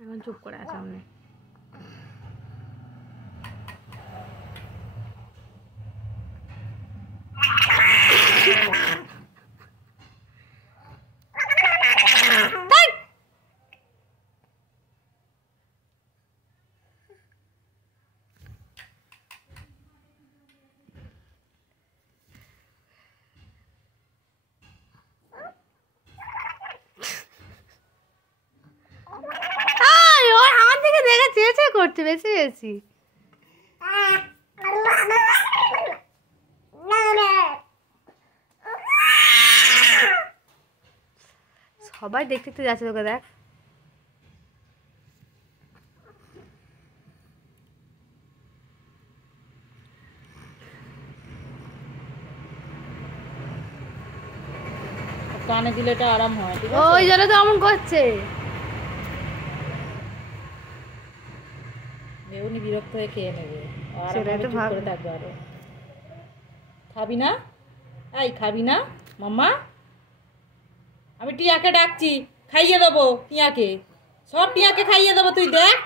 এখন চুপ করে আছে সামনে। করতে বেশি বেশি সবাই দেখতে তো যাচ্ছে তোকে। দেখ কানে দিলে এটা আরাম হয়। ওই জন্য তো এমন করছে। উনি বিরক্ত হয়ে খেয়ে নেবে, করে থাকবে আরো। খাবি না? এই খাবি না মাম্মা? আমি টিয়াকে ডাকছি, খাইয়ে দেবো টিয়াকে, সব টিয়াকে খাইয়ে দেবো, তুই দেখ।